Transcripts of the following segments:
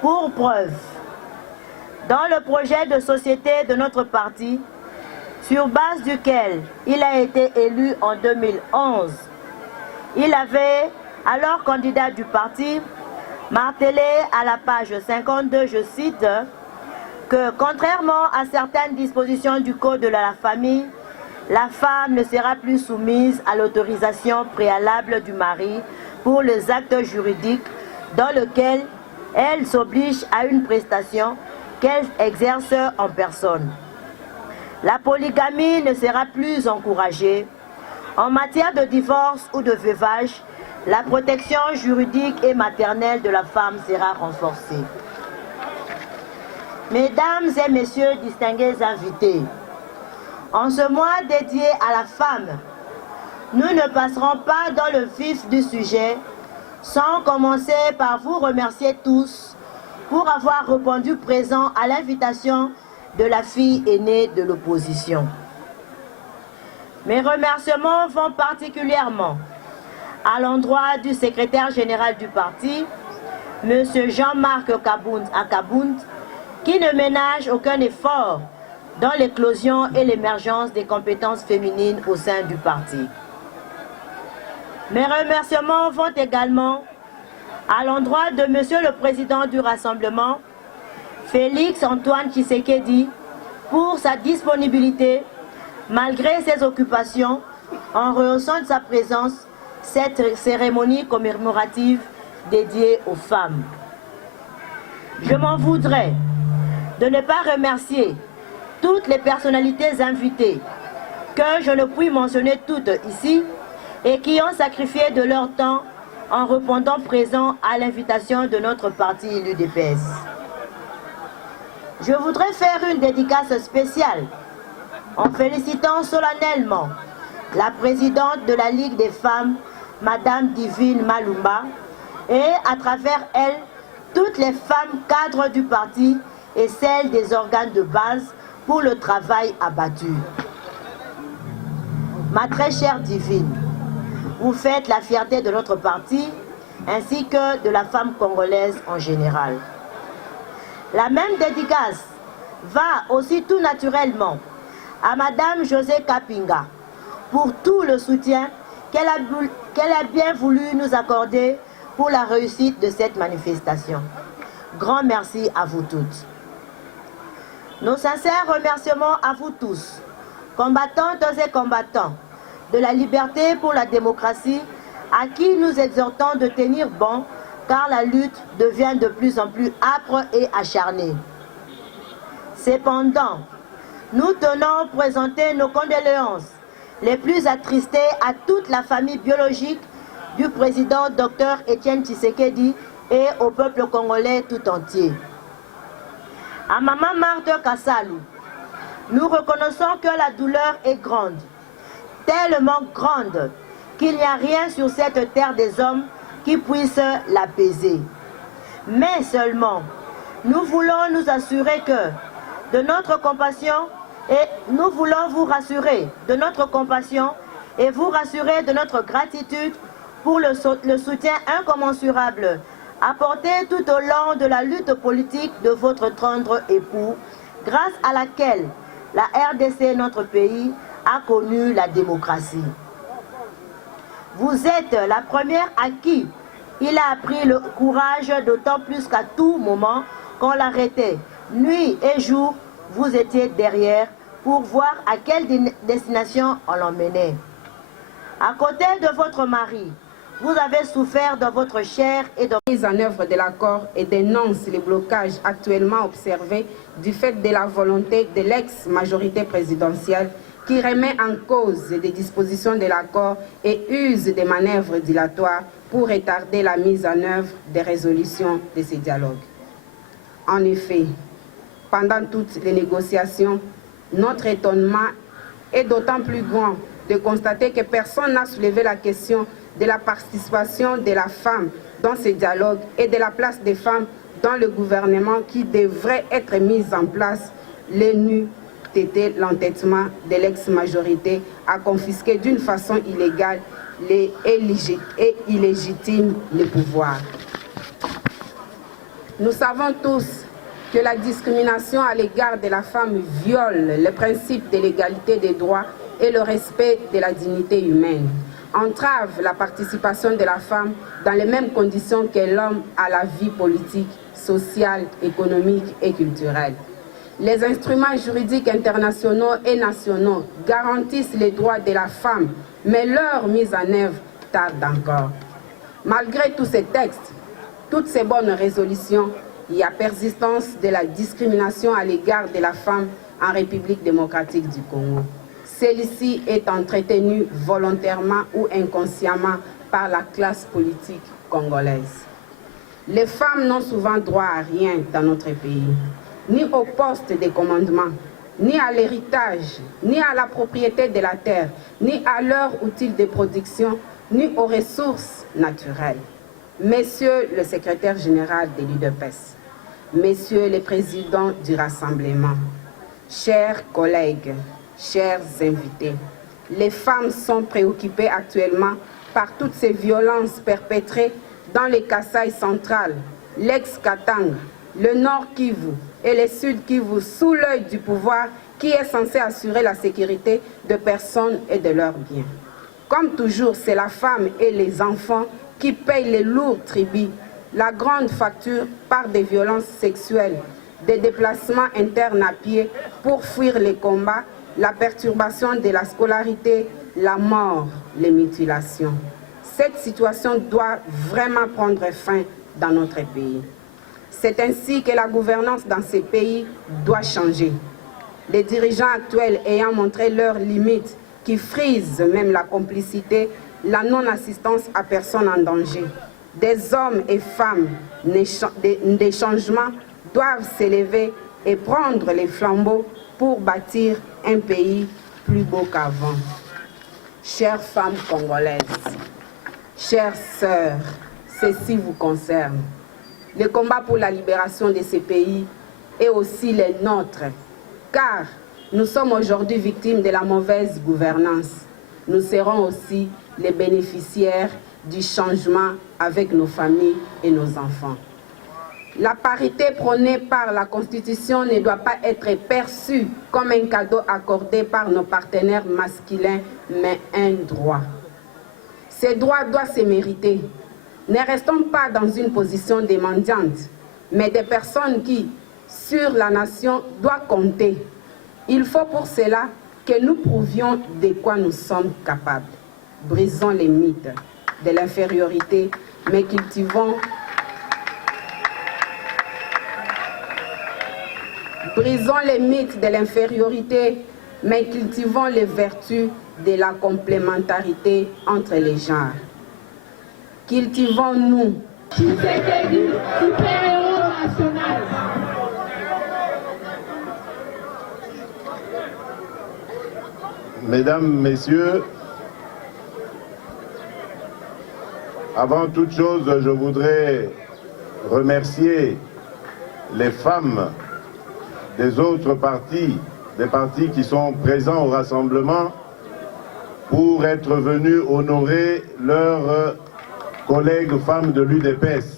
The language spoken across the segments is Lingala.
Pour preuve, dans le projet de société de notre parti, sur base duquel il a été élu en 2011, il avait, alors candidat du parti, martelé à la page 52, je cite, que contrairement à certaines dispositions du Code de la famille, la femme ne sera plus soumise à l'autorisation préalable du mari pour les actes juridiques dans lesquels elle s'oblige à une prestation qu'elle exerce en personne. La polygamie ne sera plus encouragée. En matière de divorce ou de veuvage, la protection juridique et maternelle de la femme sera renforcée. Mesdames et messieurs distingués invités, en ce mois dédié à la femme, nous ne passerons pas dans le vif du sujet sans commencer par vous remercier tous pour avoir répondu présent à l'invitation de la fille aînée de l'opposition. Mes remerciements vont particulièrement à l'endroit du secrétaire général du parti, M. Jean-Marc Akabound, qui ne ménage aucun effort dans l'éclosion et l'émergence des compétences féminines au sein du parti. Mes remerciements vont également à l'endroit de Monsieur le Président du Rassemblement, Félix Antoine Tshisekedi, pour sa disponibilité, malgré ses occupations, en rehaussant de sa présence cette cérémonie commémorative dédiée aux femmes. Je m'en voudrais de ne pas remercier toutes les personnalités invitées, que je ne puis mentionner toutes ici, et qui ont sacrifié de leur temps en répondant présent à l'invitation de notre parti l'UDPS. Je voudrais faire une dédicace spéciale en félicitant solennellement la présidente de la Ligue des femmes, Madame Divine Malumba, et à travers elle, toutes les femmes cadres du parti et celles des organes de base pour le travail abattu. Ma très chère Divine, vous faites la fierté de notre parti ainsi que de la femme congolaise en général. La même dédicace va aussi tout naturellement à Madame José Kapinga pour tout le soutien qu'elle a bien voulu nous accorder pour la réussite de cette manifestation. Grand merci à vous toutes. Nos sincères remerciements à vous tous, combattantes et combattants de la liberté pour la démocratie, à qui nous exhortons de tenir bon, car la lutte devient de plus en plus âpre et acharnée. Cependant, nous tenons à présenter nos condoléances les plus attristées à toute la famille biologique du président Dr Étienne Tshisekedi et au peuple congolais tout entier. À Maman Marthe Kassalou, nous reconnaissons que la douleur est grande, tellement grande qu'il n'y a rien sur cette terre des hommes qui puisse l'apaiser. Mais seulement, nous voulons nous assurer que de notre compassion, et nous voulons vous rassurer de notre compassion et vous rassurer de notre gratitude pour le soutien incommensurable apporté tout au long de la lutte politique de votre tendre époux, grâce à laquelle la RDC, notre pays, a connu la démocratie. Vous êtes la première à qui il a appris le courage, d'autant plus qu'à tout moment qu'on l'arrêtait, nuit et jour, vous étiez derrière pour voir à quelle destination on l'emmenait. À côté de votre mari, vous avez souffert dans votre chair et dans la mise en œuvre de l'accord et dénonce les blocages actuellement observés du fait de la volonté de l'ex-majorité présidentielle qui remet en cause des dispositions de l'accord et use des manœuvres dilatoires pour retarder la mise en œuvre des résolutions de ces dialogues. En effet, pendant toutes les négociations, notre étonnement est d'autant plus grand de constater que personne n'a soulevé la question de la participation de la femme dans ces dialogues et de la place des femmes dans le gouvernement qui devrait être mise en place. L'ONU, l'entêtement de l'ex-majorité à confisquer d'une façon illégale et illégitime le pouvoir. Nous savons tous que la discrimination à l'égard de la femme viole le principe de l'égalité des droits et le respect de la dignité humaine, entrave la participation de la femme dans les mêmes conditions que l'homme à la vie politique, sociale, économique et culturelle. Les instruments juridiques internationaux et nationaux garantissent les droits de la femme, mais leur mise en œuvre tarde encore. Malgré tous ces textes, toutes ces bonnes résolutions, il y a persistance de la discrimination à l'égard de la femme en République démocratique du Congo. Celle-ci est entretenue volontairement ou inconsciemment par la classe politique congolaise. Les femmes n'ont souvent droit à rien dans notre pays, ni au poste de commandement, ni à l'héritage, ni à la propriété de la terre, ni à leurs outils de production, ni aux ressources naturelles. Messieurs le secrétaire général de l'UDPS, messieurs les présidents du Rassemblement, chers collègues, chers invités, les femmes sont préoccupées actuellement par toutes ces violences perpétrées dans les Kasaï central, l'ex-Katanga, le Nord Kivu et le Sud Kivu sous l'œil du pouvoir qui est censé assurer la sécurité de personnes et de leurs biens. Comme toujours, c'est la femme et les enfants qui payent les lourds tributs, la grande facture par des violences sexuelles, des déplacements internes à pied pour fuir les combats, la perturbation de la scolarité, la mort, les mutilations. Cette situation doit vraiment prendre fin dans notre pays. C'est ainsi que la gouvernance dans ces pays doit changer. Les dirigeants actuels ayant montré leurs limites, qui frisent même la complicité, la non-assistance à personne en danger. Des hommes et femmes des changements doivent s'élever et prendre les flambeaux pour bâtir un pays plus beau qu'avant. Chères femmes congolaises, chères sœurs, ceci vous concerne. Le combat pour la libération de ces pays est aussi le nôtre, car nous sommes aujourd'hui victimes de la mauvaise gouvernance. Nous serons aussi les bénéficiaires du changement avec nos familles et nos enfants. La parité prônée par la Constitution ne doit pas être perçue comme un cadeau accordé par nos partenaires masculins, mais un droit. Ces droits doivent se mériter. Ne restons pas dans une position de mendiante, mais des personnes qui, sur la nation, doivent compter. Il faut pour cela que nous prouvions de quoi nous sommes capables. Brisons les mythes de l'infériorité, mais cultivons les mythes de l'infériorité, mais cultivons les vertus de la complémentarité entre les genres. Cultivons-nous. Mesdames, Messieurs, avant toute chose, je voudrais remercier les femmes des autres partis, des partis qui sont présents au rassemblement pour être venus honorer leurs collègues femmes de l'UDPS.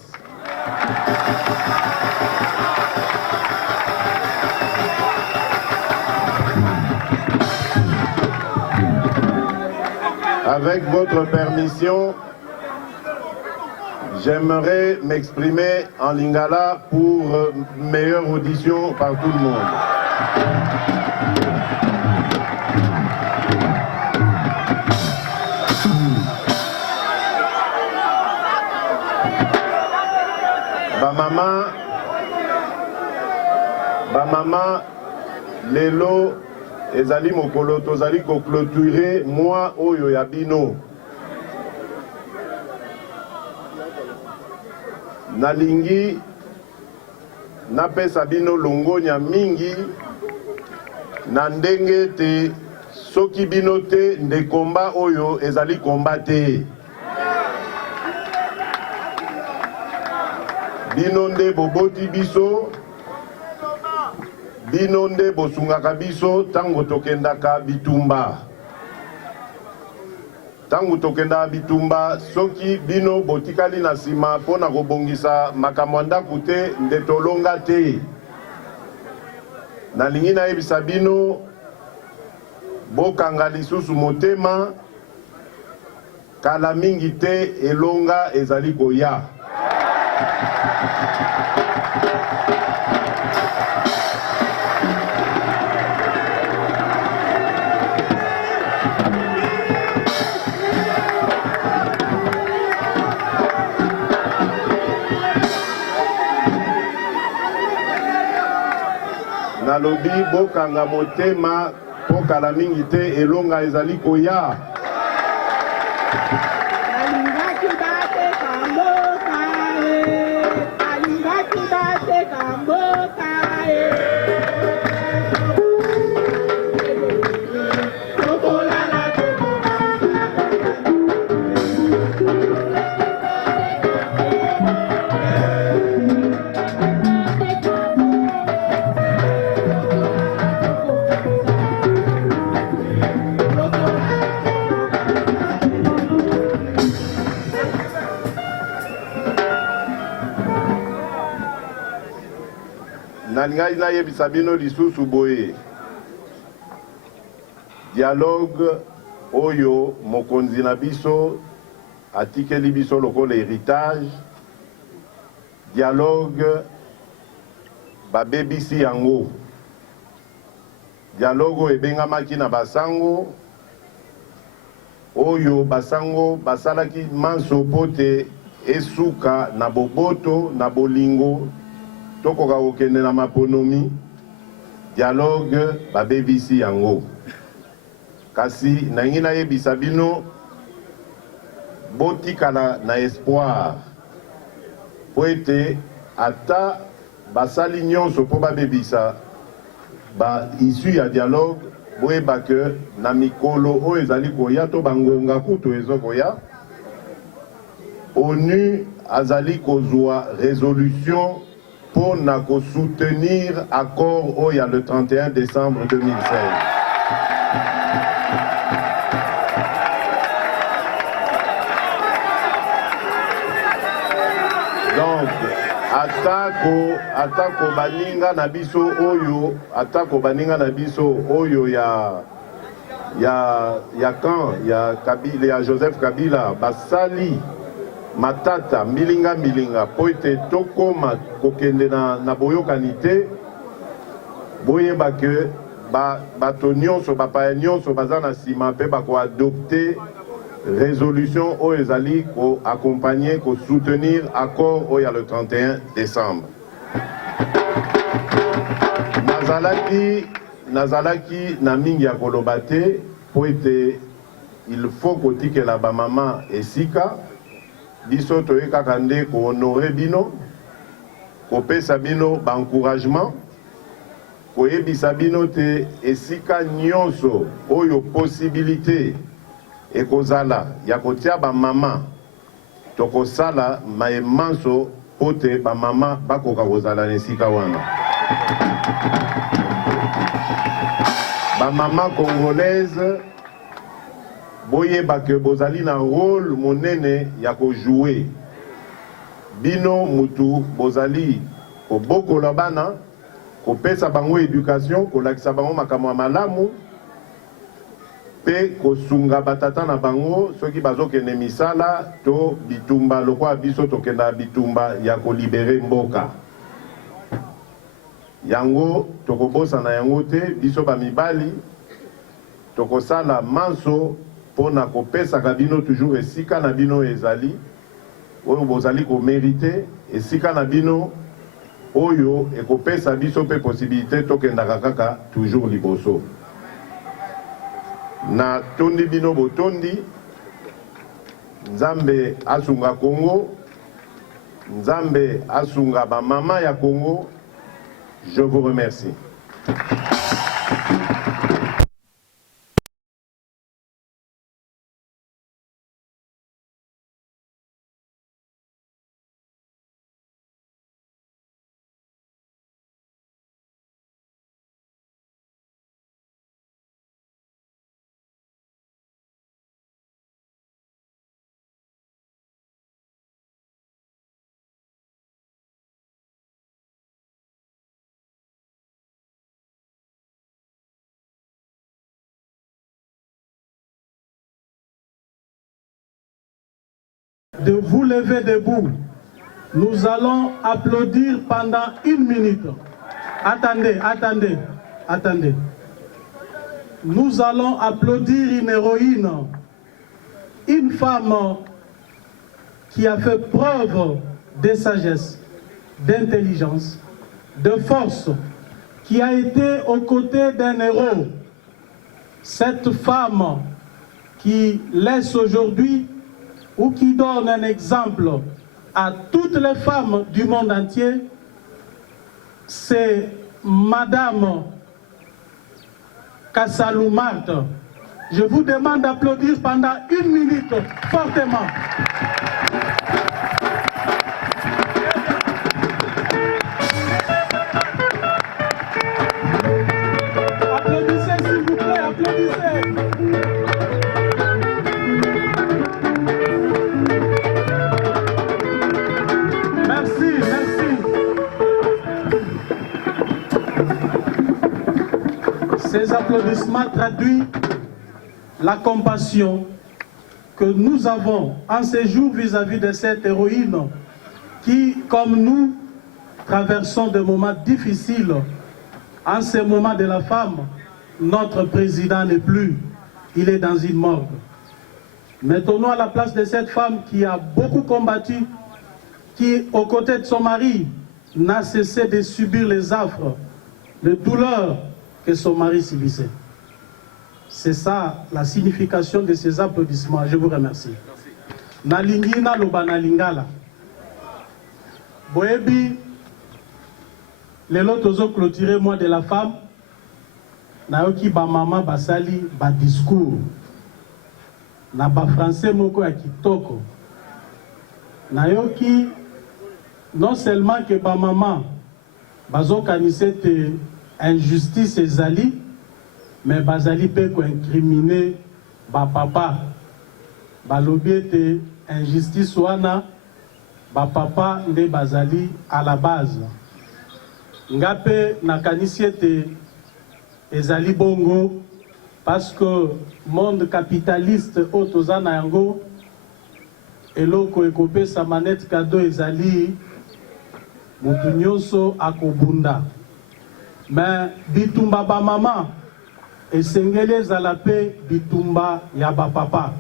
Avec votre permission, j'aimerais m'exprimer en lingala pour meilleure audition par tout le monde. Bamama, lelo, ezali mokolo tozali ko clôturer moi oyo ya bino. Nalingi napesa bino longonya mingi na ndenge te soki bino te nde komba oyo ezali komba te. Bino nde boboti biso, bino nde bosungaka biso tango tokendaka bitumba. tangu tokenda bitumba soki bino botikali na sima pona kobongisa makambo ndaku te nde tolonga te. Nalingi nayebisa bino bokanga lisusu motema, kala mingi te elonga ezali koya. Nalobi bokanga motema po kala mingi te elonga ezali koya. Nalingai nayebisa bino lisusu boye. Dialogue oyo mokonzi na biso atikeli biso lokola héritage. Dialogue babebisi yango. Dialogue ebengamaki na basango oyo basango basalaki manso pote esuka na boboto na bolingo tokoka kokende na maponomi. Dialogue babebisi yango. Kasi nangi nayebisa bino botikala na espoir po ete ata basali nyonso po babebisa ba issue ya dialogue boyeba ke na mikolo oyo ezali koya to bangonga kutu ezokoya ONU azali kozwa résolution pour na soutenir accord oya le 31 décembre 2016. Donc atako baninga na biso oyo atako baninga na biso oyo ya kan ya Kabila ya Joseph Kabila basali matata milinga po ete tokoma kokende na boyokani te boyeba ke bato nyonso bapaya nyonso baza na nsima mpe bakoadopte résolution oyo ezali koaccompagner kosoutenir accord oyo ya le 31 décembre. Nazalaki na mingi ya koloba te po ete il faut kotikela bamama esika biso toyekaka nde kohonore bino kopesa bino baencouragement koyebisa bino te esika nyonso oyo possibilité ekozala ya kotia bamama tokosala maemanso po te bamama bakoka kozala na esika wana. Bamama congolaise boyeba ke bozali na rôle monene ya kojouer. Bino mutu bozali kobokola bana kopesa bango éducation kolakisa bango makambo ya malamu pe kosunga batata na bango soki bazokende misala to bitumba lokwa biso tokenda bitumba ya kolibere mboka. Yango tokobosa na yango te biso bamibali tokosala manso pona kopesa ka bino toujours esika na bino ezali oyo bozali ko mériter esika na bino oyo ekopesa biso pe possibilité tokendaka kaka toujours liboso. Na tondi bino botondi, Nzambe asunga Congo, Nzambe asunga ba mama ya Congo. Je vous remercie. de vous lever debout. Nous allons applaudir pendant 1 minute. Attendez. Nous allons applaudir une héroïne, une femme qui a fait preuve de sagesse, d'intelligence, de force, qui a été aux côtés d'un héros. Cette femme qui laisse aujourd'hui ou qui donne un exemple à toutes les femmes du monde entier, c'est Madame Kassalou Marthe. Je vous demande d'applaudir pendant 1 minute fortement. Applaudissez s'il vous plaît, applaudissez. Ces applaudissements traduisent la compassion que nous avons en ces jours vis-à-vis de cette héroïne qui, comme nous, traversons des moments difficiles. En ces moments de la femme, notre président n'est plus, il est dans une morgue. Mettons-nous à la place de cette femme qui a beaucoup combattu, qui, aux côtés de son mari, n'a cessé de subir les affres, les douleurs que son mari subissait. C'est ça la signification de ces applaudissements. Je vous remercie. Nalingi na loba na lingala. Boebi, les lotos ont clôturé moi de la femme. Nayoki ba maman basali ba discours. Na ba français moko ya kitoko. Nayoki non seulement que ba maman bazo kanisete injustice ezali, mais bazali pe ko incriminer ba papa. Balobi ete injustice wana ba papa nde bazali à la base. Ngape nakanisi ete ezali bongo parce que monde capitaliste otozana yango eloko ekope sa manette cadeau ezali mutu nyonso akobunda. Mais bitumba ba mama esengeli ezala pe bitumba ya ba papa.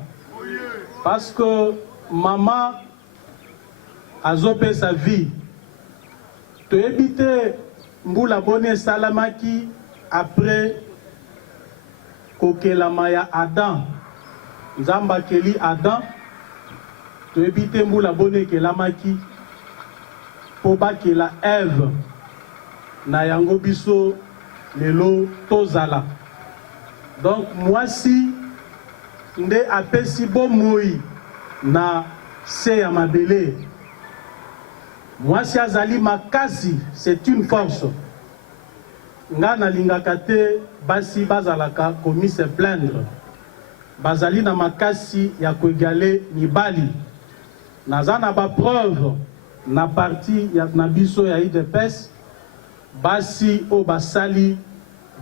Parce que maman azope sa vie. To éviter mbula bone salamaki après kokelama ya Adam. Nzamba keli Adam. To éviter mbula bone kelamaki po bakela Ève. Na yango biso lelo tozala. Donc mwasi nde apesi bomoi na se ya mabele. Mwasi azali makasi, c'est une force. Nga na lingaka te basi bazalaka komi se plaindre. Bazali na makasi ya koegale mibali. Naza na ba preuve na parti ya na biso ya IDPS. Basi o basali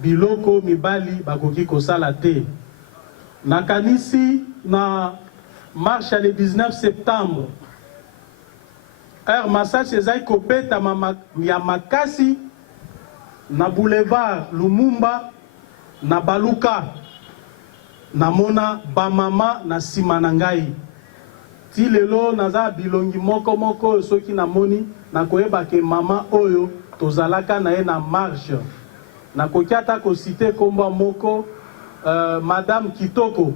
biloko mibali bakoki kosala te. Nakanisi na marche le 19 septembre. Massage ezai kobeta ya makasi na boulevard Lumumba na Baluka. Namona bamama na sima na ngai. Ti lelo naza bilongi moko soki namoni na koyeba ke mama oyo tozalaka na ye na marche. Na kokiata ko citer komba moko Madame Kitoko,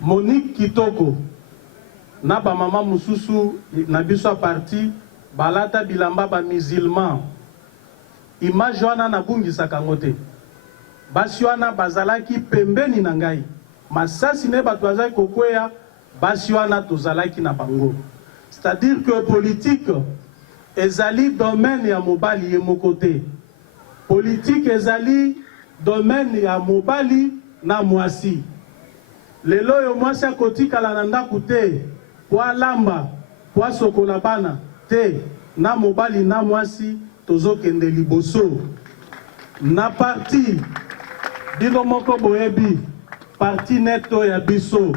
Monique Kitoko. Na ba mama mususu na biso parti balata bilamba ba musulman. Image wana na bungisa kangote. Basi wana bazalaki pembeni na ngai. Masasi ne bato bazali kokweya basi wana tozalaki na bango. C'est-à-dire que politique ezali domaine ya mobali ye mokote. Politique ezali domaine ya mobali na mwasi. Lelo yo mwasi akotikala na ndaku te, po alamba, po asokola bana te, na mobali na mwasi tozokende liboso. Na parti bino moko boyebi, parti neto ya biso,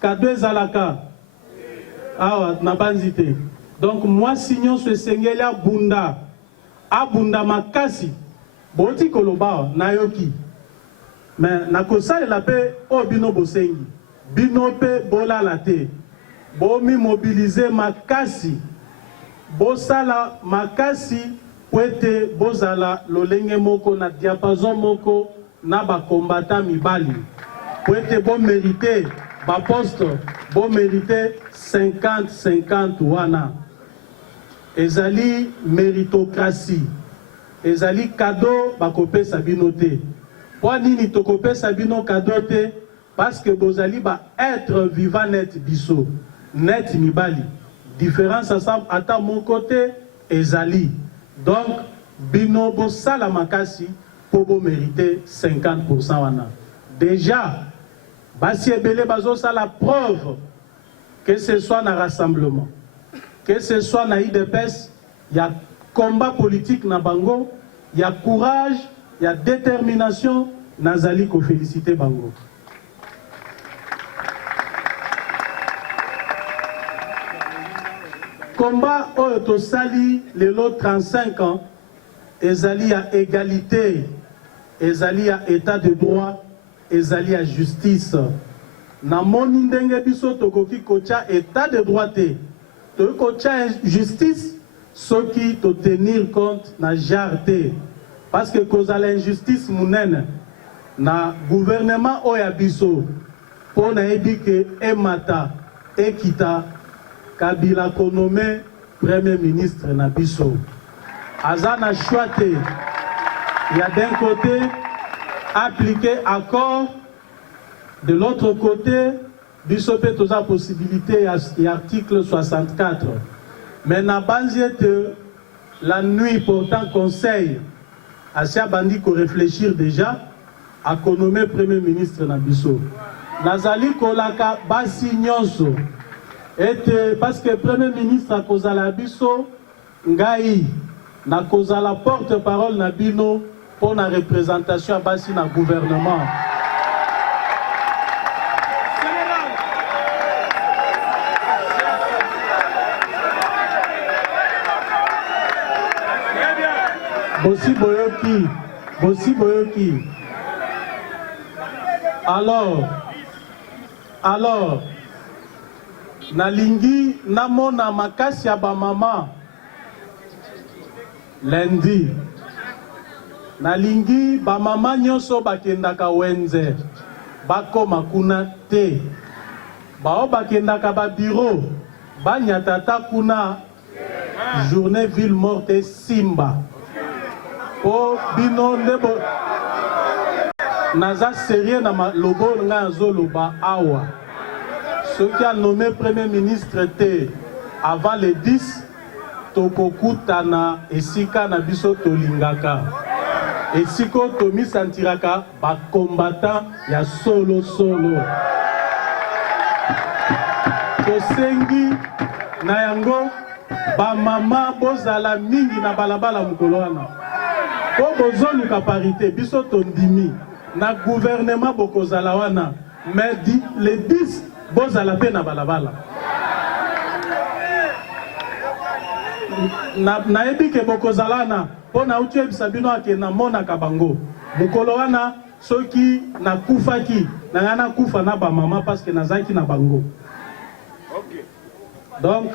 kado ezalaka. awa na banzite. Donc moi signon ce sengeli abunda makasi boti koloba na yoki. Mais na kosala la pe o bino bosengi. Bino pe bola la te. Bo mi mobiliser makasi. Bosala makasi poete bozala lolenge moko na diapason moko na ba combattant mibali. Poete bo mériter ba poste bo mériter 50-50 wana. Ezali méritocratie. Ezali cadeau bakope sabino te. Pour nini tokope sabino cadeau te parce que bozali ba être vivant net biso net mibali. Différence ensemble à mon côté ezali. Donc bino bo sala makasi pour bo mériter 50% wana. Déjà basi ebele bazo ça la preuve que ce soit na rassemblement, que ce soit na IDPS, il y a combat politique na bango, il y a courage, il y a détermination, nazali ko féliciter bango. Combat oyo sali les lots 35 ans, ezali à égalité, ezali à état de droit, ezali à justice. Na moni ndenge biso tokoki kocha état de droit te, to kocha justice, soki to tenir compte na jarté. Parce que kozala injustice munene na gouvernement oya biso po na yebi ke emata ekita Kabila konome premier ministre na biso. Azana choité. Il y a d'un côté appliquer accord, de l'autre côté biso pe toza possibilité y article 64. Mais na banziete la nuit portant conseil à Sia Bandi ko réfléchir déjà à nommer premier ministre na biso. Nazali kolaka basi nyonso. Et parce que le Premier ministre a causé la biso, ngai, na causé la porte-parole na bino pour la représentation à basi na gouvernement. Bossi Boyoki. Alors, nalingi namona makasi ya ba mama lundi. Nalingi ba mama nyonso bakendaka wenze bakoma kuna te. Bao bakendaka ba bureau banyatata kuna journée ville morte Simba. Po bino ndebo naza sérieux na lobo nga zoloba awa. Ce qui a nommé Premier ministre était avant le 10, Tokokutana Esika Nabiso Tolingaka. Esiko Tomi Santiraka, ba combattant ya solo. Tosengi na yango ba mama bozala mingi na balabala mukoloana. Po bozonu ka parité biso tondimi na gouvernement bokozala wana. Mais le 10 boza la peine à balabala. Na ebi ke bokozalana pona uti ebisabino ake na mona kabango. Mukoloana soki na kufaki na kufa na ba mama parce que nazaki na bango. Donc